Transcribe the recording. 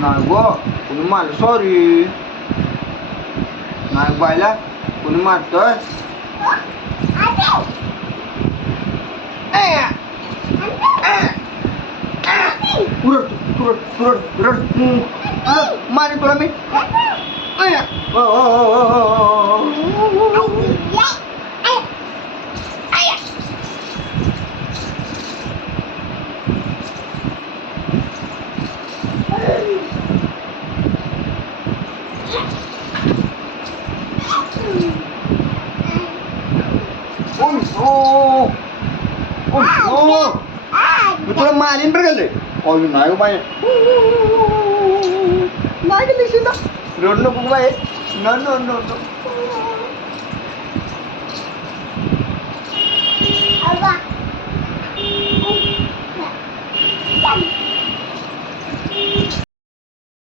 नाही गो कुणी मारलं सॉरी नाही बायला कुणी मारतोय मारे तुला मी मी तुला मारीन बरं गेले नाही बाय नाही गेली रड नको bye no no no no